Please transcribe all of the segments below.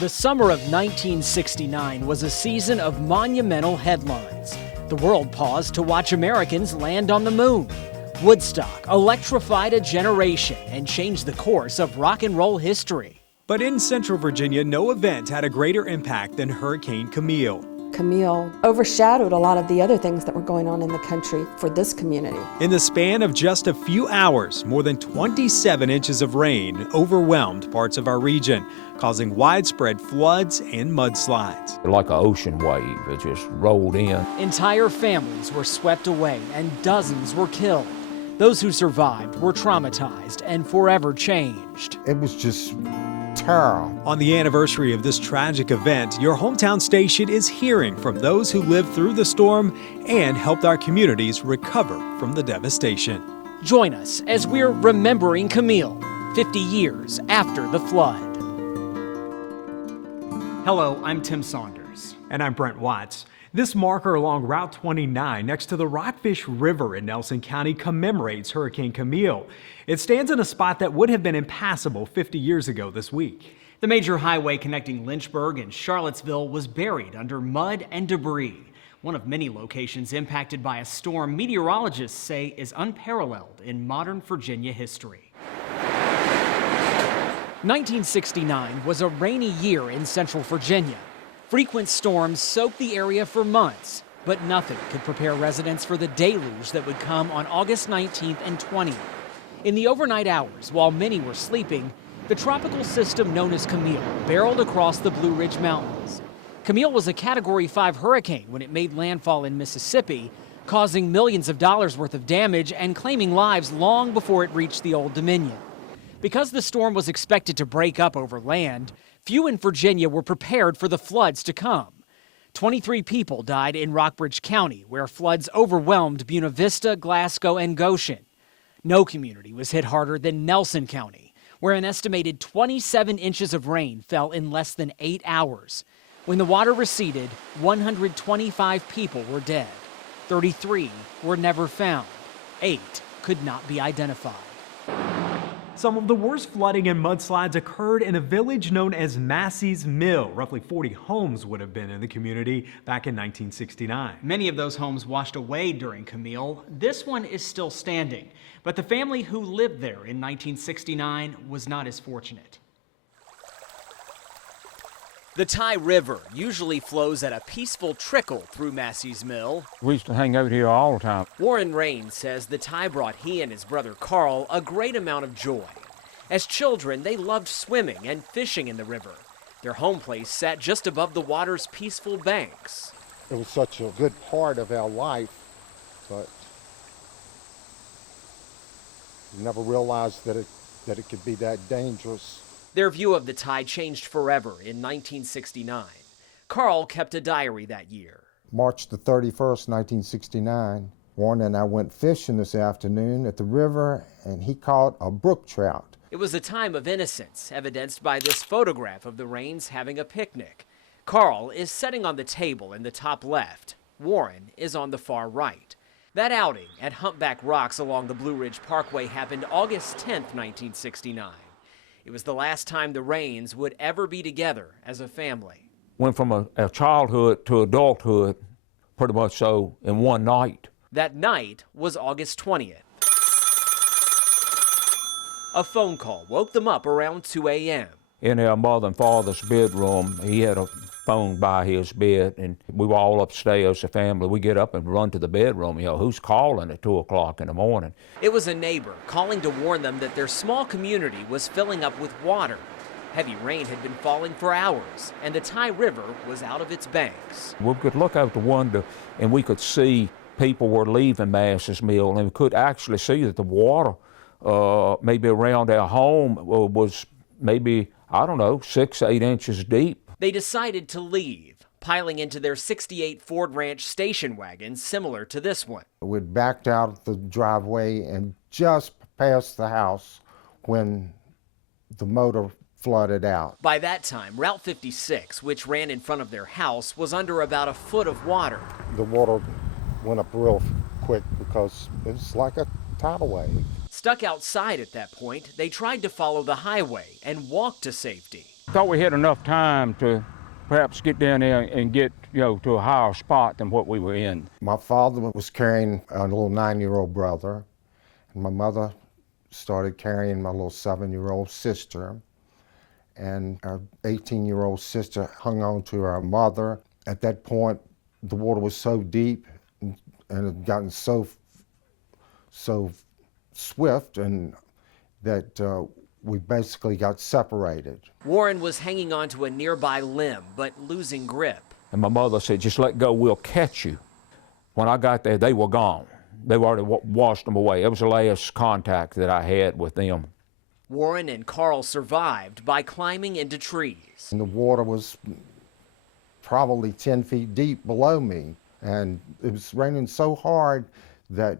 The summer of 1969 was a season of monumental headlines. The world paused to watch Americans land on the moon. Woodstock electrified a generation and changed the course of rock and roll history. But in Central Virginia, no event had a greater impact than Hurricane Camille. Camille overshadowed a lot of the other things that were going on in the country for this community. In the span of just a few hours, more than 27 inches of rain overwhelmed parts of our region, causing widespread floods and mudslides. Like an ocean wave, it just rolled in. Entire families were swept away and dozens were killed. Those who survived were traumatized and forever changed. It was just terror. On the anniversary of this tragic event, your hometown station is hearing from those who lived through the storm and helped our communities recover from the devastation. Join us as we're remembering Camille, 50 years after the flood. Hello, I'm Tim Saunders. And I'm Brent Watts. This marker along Route 29 next to the Rockfish River in Nelson County commemorates Hurricane Camille. It stands in a spot that would have been impassable 50 years ago this week. The major highway connecting Lynchburg and Charlottesville was buried under mud and debris. One of many locations impacted by a storm meteorologists say is unparalleled in modern Virginia history. 1969 was a rainy year in Central Virginia. Frequent storms soaked the area for months, but nothing could prepare residents for the deluge that would come on August 19th and 20th. In the overnight hours, while many were sleeping, the tropical system known as Camille barreled across the Blue Ridge Mountains. Camille was a Category 5 hurricane when it made landfall in Mississippi, causing millions of dollars worth of damage and claiming lives long before it reached the Old Dominion. Because the storm was expected to break up over land, few in Virginia were prepared for the floods to come. 23 people died in Rockbridge County, where floods overwhelmed Buena Vista, Glasgow, and Goshen. No community was hit harder than Nelson County, where an estimated 27 inches of rain fell in less than 8 hours. When the water receded, 125 people were dead. 33 were never found. 8 could not be identified. Some of the worst flooding and mudslides occurred in a village known as Massey's Mill. Roughly 40 homes would have been in the community back in 1969. Many of those homes washed away during Camille. This one is still standing, but the family who lived there in 1969 was not as fortunate. The Tye River usually flows at a peaceful trickle through Massey's Mill. We used to hang out here all the time. Warren Rain says the Tye brought he and his brother Carl a great amount of joy. As children, they loved swimming and fishing in the river. Their home place sat just above the water's peaceful banks. It was such a good part of our life, but we never realized that it could be that dangerous. Their view of the Tye changed forever in 1969. Carl kept a diary that year. March the 31st, 1969, Warren and I went fishing this afternoon at the river, and he caught a brook trout. It was a time of innocence, evidenced by this photograph of the Rains having a picnic. Carl is sitting on the table in the top left. Warren is on the far right. That outing at Humpback Rocks along the Blue Ridge Parkway happened August 10th, 1969. It was the last time the Rains would ever be together as a family. Went from a childhood to adulthood, pretty much so, in one night. That night was August 20th. A phone call woke them up around 2 a.m. In our mother and father's bedroom, he had a phone by his bed, and we were all upstairs, the family. We get up and run to the bedroom. Who's calling at 2 o'clock in the morning? It was a neighbor calling to warn them that their small community was filling up with water. Heavy rain had been falling for hours, and the Tye River was out of its banks. We could look out the window, and we could see people were leaving Massey's Mill, and we could actually see that the water maybe around our home was maybe, 6, 8 inches deep. They decided to leave, piling into their 68 Ford Ranch station wagon similar to this one. We'd backed out of the driveway and just passed the house when the motor flooded out. By that time, Route 56, which ran in front of their house, was under about a foot of water. The water went up real quick because it was like a tidal wave. Stuck outside at that point, they tried to follow the highway and walk to safety. Thought we had enough time to perhaps get down there and get, to a higher spot than what we were in. My father was carrying a little 9-year-old brother, and my mother started carrying my little 7-year-old sister, and our 18-year-old sister hung on to our mother. At that point, the water was so deep and it had gotten so swift, and that we basically got separated. Warren was hanging onto a nearby limb, but losing grip. And my mother said, just let go, we'll catch you. When I got there, they were gone. They already washed them away. It was the last contact that I had with them. Warren and Carl survived by climbing into trees. And the water was probably 10 feet deep below me, and it was raining so hard that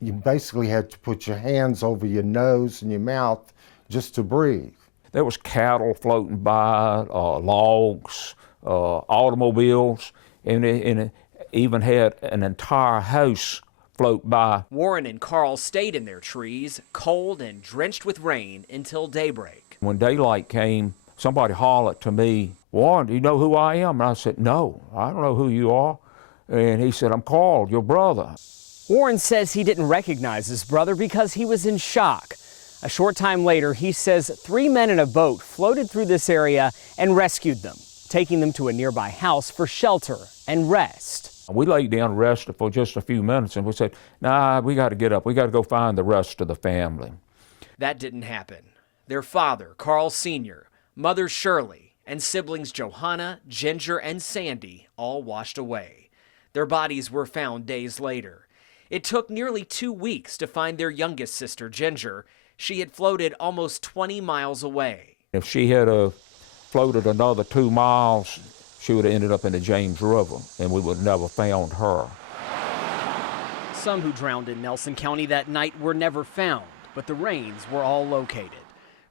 you basically had to put your hands over your nose and your mouth just to breathe. There was cattle floating by, logs, automobiles, and it even had an entire house float by. Warren and Carl stayed in their trees, cold and drenched with rain, until daybreak. When daylight came, somebody hollered to me, "Warren, do you know who I am?" And I said, "No, I don't know who you are." And he said, "I'm Carl, your brother." Warren says he didn't recognize his brother because he was in shock. A short time later, he says 3 men in a boat floated through this area and rescued them, taking them to a nearby house for shelter and rest. We laid down and rested for just a few minutes, and we said, "Nah, we got to get up. We got to go find the rest of the family." That didn't happen. Their father, Carl Sr., mother Shirley, and siblings Johanna, Ginger, and Sandy all washed away. Their bodies were found days later. It took nearly 2 weeks to find their youngest sister, Ginger. She had floated almost 20 miles away. If she had floated another 2 miles, she would have ended up in the James River, and we would have never found her. Some who drowned in Nelson County that night were never found, but the Rains were all located.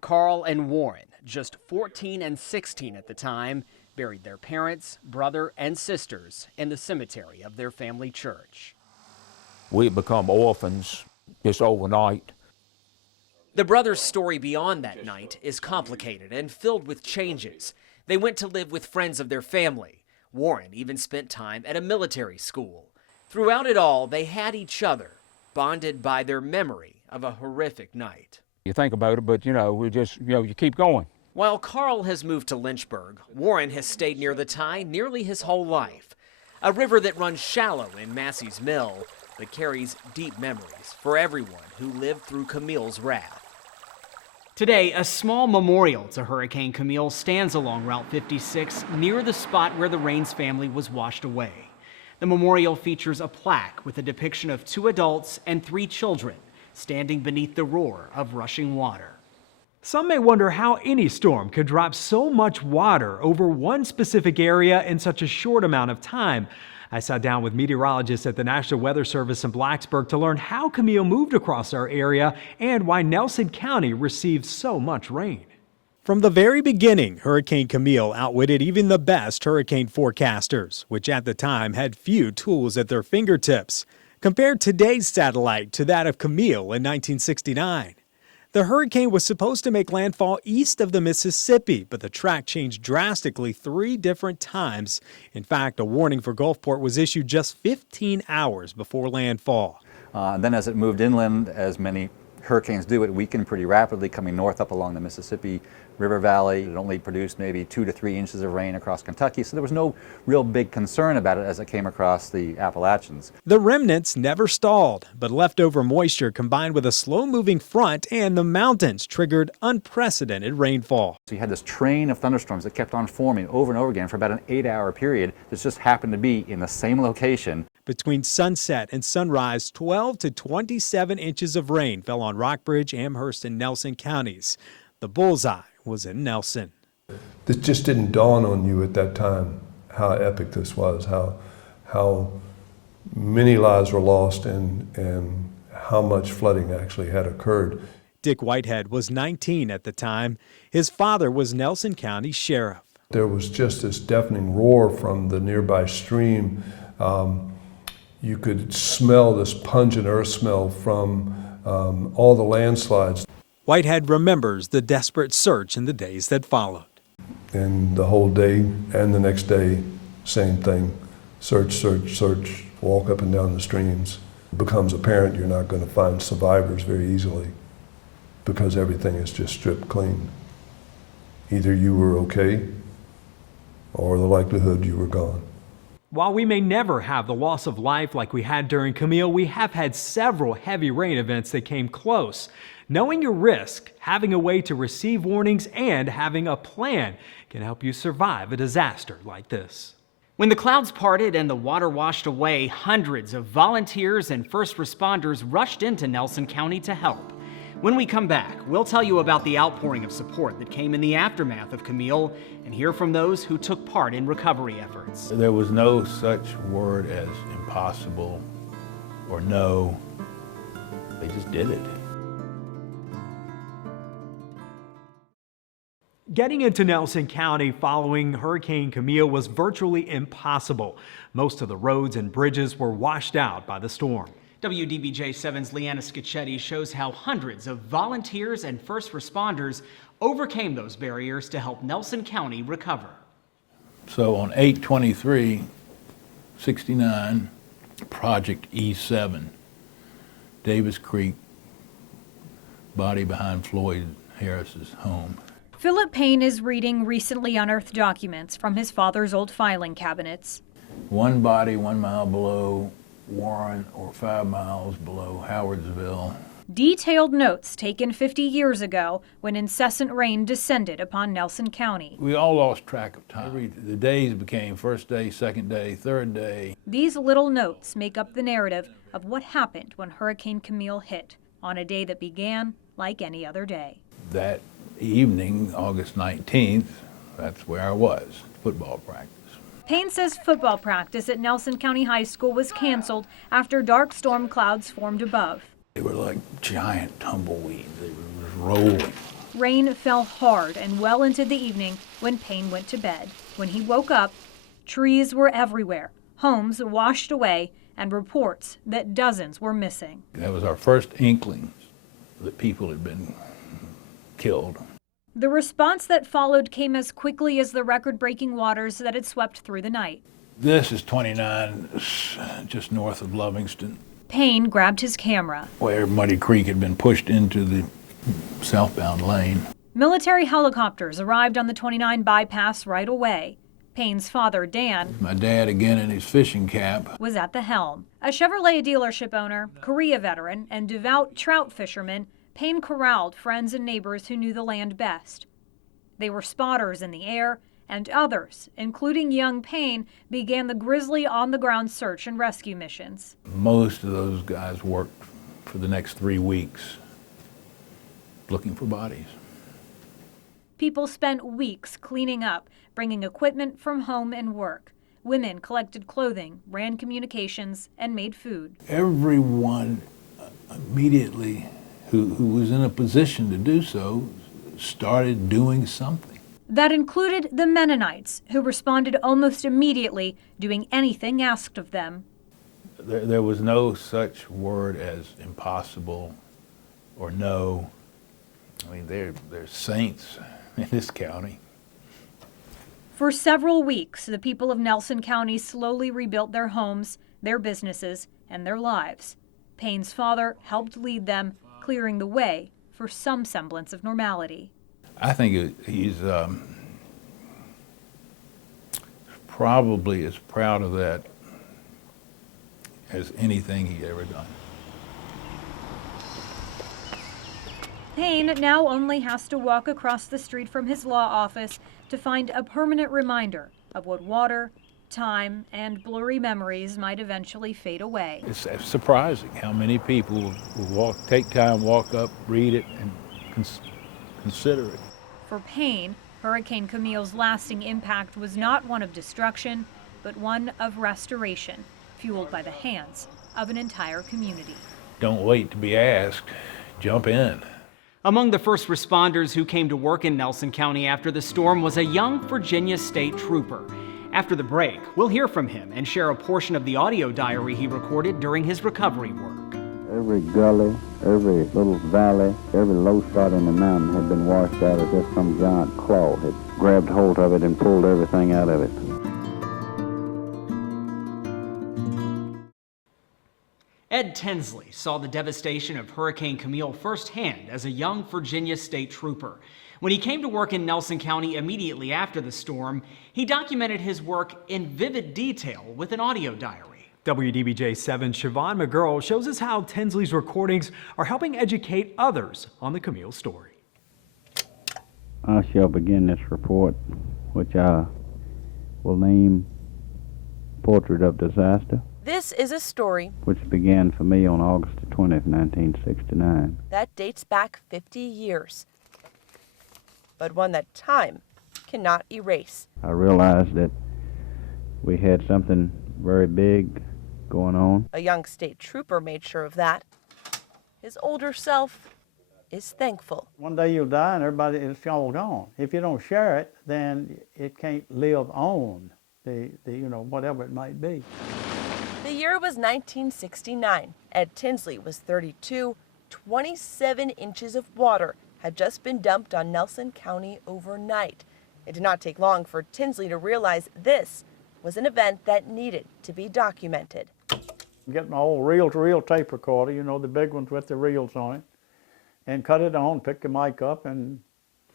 Carl and Warren, just 14 and 16 at the time, buried their parents, brother, and sisters in the cemetery of their family church. We had become orphans just overnight. The brothers' story beyond that night is complicated and filled with changes. They went to live with friends of their family. Warren even spent time at a military school. Throughout it all, they had each other, bonded by their memory of a horrific night. You think about it, but we just, you keep going. While Carl has moved to Lynchburg, Warren has stayed near the Ty nearly his whole life. A river that runs shallow in Massey's Mill, but carries deep memories for everyone who lived through Camille's wrath. Today, a small memorial to Hurricane Camille stands along Route 56 near the spot where the Rains family was washed away. The memorial features a plaque with a depiction of 2 adults and 3 children standing beneath the roar of rushing water. Some may wonder how any storm could drop so much water over one specific area in such a short amount of time. I sat down with meteorologists at the National Weather Service in Blacksburg to learn how Camille moved across our area and why Nelson County received so much rain. From the very beginning, Hurricane Camille outwitted even the best hurricane forecasters, which at the time had few tools at their fingertips. Compare today's satellite to that of Camille in 1969. The hurricane was supposed to make landfall east of the Mississippi, but the track changed drastically 3 different times. In fact, a warning for Gulfport was issued just 15 hours before landfall. Then as it moved inland, as many hurricanes do, it weakened pretty rapidly coming north up along the Mississippi River Valley. It only produced maybe 2 to 3 inches of rain across Kentucky, so there was no real big concern about it as it came across the Appalachians. The remnants never stalled, but leftover moisture combined with a slow-moving front and the mountains triggered unprecedented rainfall. So you had this train of thunderstorms that kept on forming over and over again for about an 8-hour period that just happened to be in the same location. Between sunset and sunrise, 12 to 27 inches of rain fell on Rockbridge, Amherst, and Nelson counties. The bullseye was in Nelson. It just didn't dawn on you at that time how epic this was, how many lives were lost and how much flooding actually had occurred. Dick Whitehead was 19 at the time. His father was Nelson County Sheriff. There was just this deafening roar from the nearby stream. You could smell this pungent earth smell from all the landslides. Whitehead remembers the desperate search in the days that followed. And the whole day and the next day, same thing. Search, search, search, walk up and down the streams. It becomes apparent you're not going to find survivors very easily because everything is just stripped clean. Either you were okay or the likelihood you were gone. While we may never have the loss of life like we had during Camille, we have had several heavy rain events that came close. Knowing your risk, having a way to receive warnings, and having a plan can help you survive a disaster like this. When the clouds parted and the water washed away, hundreds of volunteers and first responders rushed into Nelson County to help. When we come back, we'll tell you about the outpouring of support that came in the aftermath of Camille and hear from those who took part in recovery efforts. There was no such word as impossible or no. They just did it. Getting into Nelson County following Hurricane Camille was virtually impossible. Most of the roads and bridges were washed out by the storm. WDBJ-7's Leanna Scicchetti shows how hundreds of volunteers and first responders overcame those barriers to help Nelson County recover. So on 8/23/69, Project E7, Davis Creek, body behind Floyd Harris's home. Philip Payne is reading recently unearthed documents from his father's old filing cabinets. One body 1 mile below Warren or 5 miles below Howardsville. Detailed notes taken 50 years ago when incessant rain descended upon Nelson County. We all lost track of time. The days became first day, second day, third day. These little notes make up the narrative of what happened when Hurricane Camille hit on a day that began like any other day. That evening, August 19th, that's where I was, football practice. Payne says football practice at Nelson County High School was canceled after dark storm clouds formed above. They were like giant tumbleweeds. They were rolling. Rain fell hard and well into the evening when Payne went to bed. When he woke up, trees were everywhere, homes washed away, and reports that dozens were missing. That was our first inkling that people had been killed. The response that followed came as quickly as the record-breaking waters that had swept through the night. This is 29, just north of Livingston. Payne grabbed his camera. Where Muddy Creek had been pushed into the southbound lane. Military helicopters arrived on the 29 bypass right away. Payne's father, Dan, My dad, again in his fishing cap, was at the helm. A Chevrolet dealership owner, Korea veteran, and devout trout fisherman, Payne corralled friends and neighbors who knew the land best. They were spotters in the air, and others, including young Payne, began the grisly on-the-ground search and rescue missions. most of those guys worked for the next 3 weeks looking for bodies. People spent weeks cleaning up, bringing equipment from home and work. Women collected clothing, ran communications, and made food. Everyone immediately who was in a position to do so started doing something. That included the Mennonites, who responded almost immediately, doing anything asked of them. There was no such word as impossible or no. I mean, they're saints in this county. For several weeks, the people of Nelson County slowly rebuilt their homes, their businesses, and their lives. Payne's father helped lead them, clearing the way for some semblance of normality. I think he's probably as proud of that as anything he'd ever done. Payne now only has to walk across the street from his law office to find a permanent reminder of what water, time, and blurry memories might eventually fade away. It's surprising how many people will take time, walk up, read it, and consider it. For Payne, Hurricane Camille's lasting impact was not one of destruction, but one of restoration, fueled by the hands of an entire community. Don't wait to be asked, jump in. Among the first responders who came to work in Nelson County after the storm was a young Virginia State Trooper. After the break, we'll hear from him and share a portion of the audio diary he recorded during his recovery work. Every gully, every little valley, every low spot in the mountain had been washed out as if some giant claw had grabbed hold of it and pulled everything out of it. Ed Tinsley saw the devastation of Hurricane Camille firsthand as a young Virginia state trooper. When he came to work in Nelson County immediately after the storm, he documented his work in vivid detail with an audio diary. WDBJ-7's Siobhan McGurl shows us how Tinsley's recordings are helping educate others on the Camille story. I shall begin this report, which I will name Portrait of Disaster. This is a story Which began for me on August 20th, 1969. that dates back 50 years, but one that time cannot erase. I realized that we had something very big going on. A young state trooper made sure of that. His older self is thankful. One day you'll die and everybody is all gone. If you don't share it, then it can't live on the whatever it might be. The year was 1969. Ed Tinsley was 32. 27 inches of water had just been dumped on Nelson County overnight. It did not take long for Tinsley to realize this was an event that needed to be documented. Get my old reel-to-reel tape recorder, the big ones with the reels on it, and cut it on, pick the mic up, and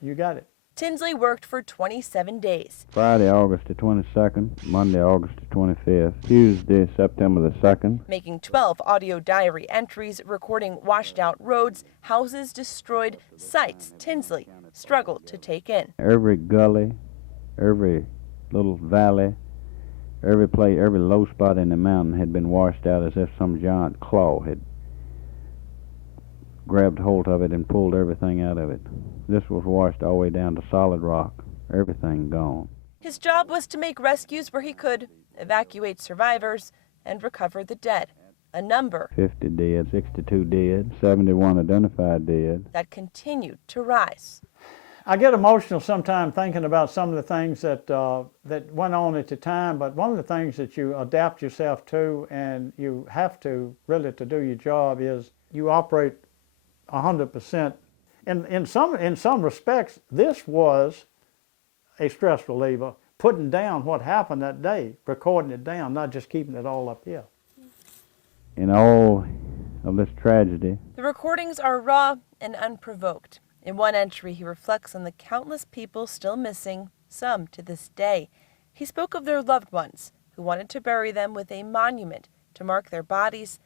you got it. Tinsley worked for 27 days. Friday, August the 22nd, Monday, August the 25th, Tuesday, September the 2nd. Making 12 audio diary entries, recording washed out roads, houses destroyed, sights Tinsley struggled to take in. Every gully, every little valley, every place, every low spot in the mountain had been washed out as if some giant claw had grabbed hold of it and pulled everything out of it. This was washed all the way down to solid rock, everything gone. His job was to make rescues where he could, evacuate survivors, and recover the dead. A number 50 dead, 62 dead, 71 identified dead. that continued to rise. I get emotional sometimes thinking about some of the things that went on at the time, but one of the things that you adapt yourself to, and you have to really to do your job, is you operate 100%. In some respects, this was a stress reliever, putting down what happened that day, recording it down, not just keeping it all up here. In all of this tragedy, The recordings are raw and unprovoked. In one entry, he reflects on the countless people still missing, some to this day. He spoke of their loved ones who wanted to bury them with a monument to mark their bodies.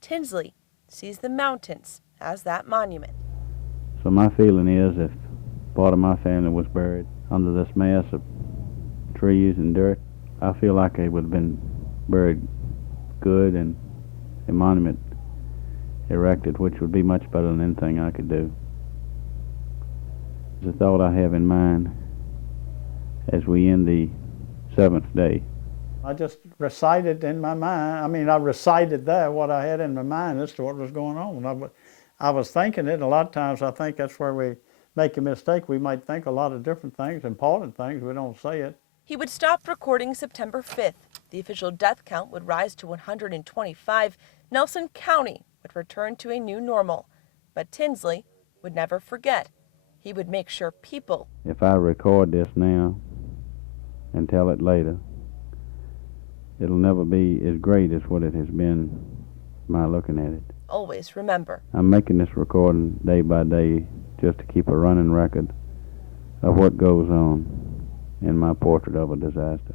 Tinsley sees the mountains as that monument. so my feeling is if part of my family was buried under this mass of trees and dirt, I feel like they would have been buried good and a monument erected, which would be much better than anything I could do. The thought I have in mind as we end the 7th day. I just recited in my mind, I recited there what I had in my mind as to what was going on. I was thinking it, and a lot of times I think that's where we make a mistake. We might think a lot of different things, important things, we don't say it. He would stop recording September 5th. The official death count would rise to 125. Nelson County would return to a new normal. But Tinsley would never forget. He would make sure people. If I record this now and tell it later, it'll never be as great as what it has been by looking at it. Always remember. I'm making this recording day by day just to keep a running record of what goes on in my portrait of a disaster.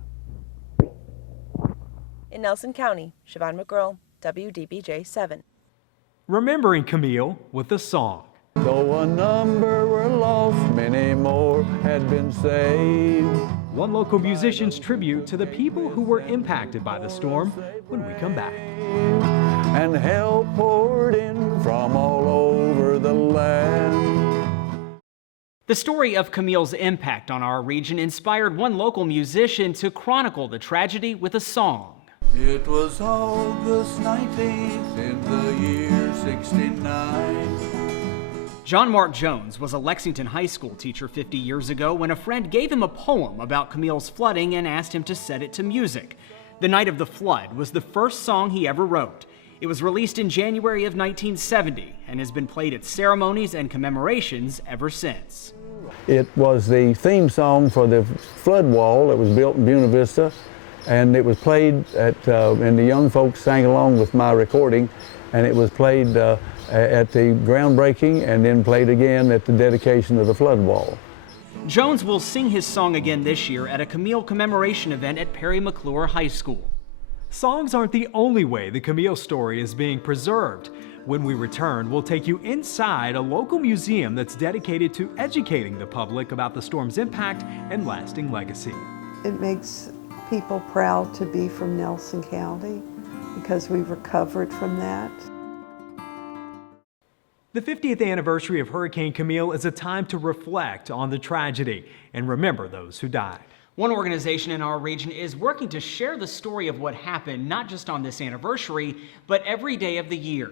In Nelson County, Siobhan McGurl, WDBJ-7. Remembering Camille with a song. Though a number were lost, many more had been saved. One local musician's tribute to the people who were impacted by the storm when we come back. And help poured in from all over the land. The story of Camille's impact on our region inspired one local musician to chronicle the tragedy with a song. It was August 19th in the year 69. John Mark Jones was a Lexington high school teacher 50 years ago when a friend gave him a poem about Camille's flooding and asked him to set it to music. The Night of the Flood was the first song he ever wrote. It was released in January of 1970 and has been played at ceremonies and commemorations ever since. It was the theme song for the flood wall that was built in Buena Vista, and it was played at, and the young folks sang along with my recording, and it was played at the groundbreaking and then played again at the dedication of the flood wall. Jones will sing his song again this year at a Camille commemoration event at Perry McClure High School. Songs aren't the only way the Camille story is being preserved. When we return, we'll take you inside a local museum that's dedicated to educating the public about the storm's impact and lasting legacy. It makes people proud to be from Nelson County because we've recovered from that. The 50th anniversary of Hurricane Camille is a time to reflect on the tragedy and remember those who died. One organization in our region is working to share the story of what happened, not just on this anniversary, but every day of the year.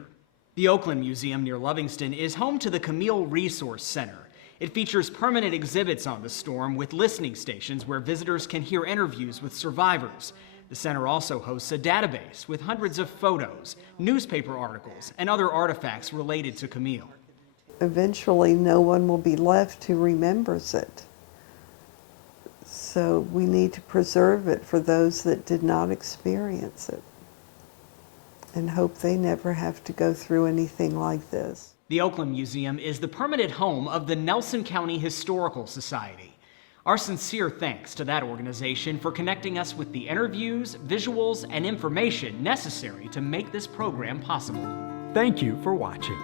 The Oakland Museum near Lovingston is home to the Camille Resource Center. It features permanent exhibits on the storm with listening stations where visitors can hear interviews with survivors. The center also hosts a database with hundreds of photos, newspaper articles, and other artifacts related to Camille. Eventually, no one will be left who remembers it. So we need to preserve it for those that did not experience it and hope they never have to go through anything like this. The Oakland Museum is the permanent home of the Nelson County Historical Society. Our sincere thanks to that organization for connecting us with the interviews, visuals, and information necessary to make this program possible. Thank you for watching.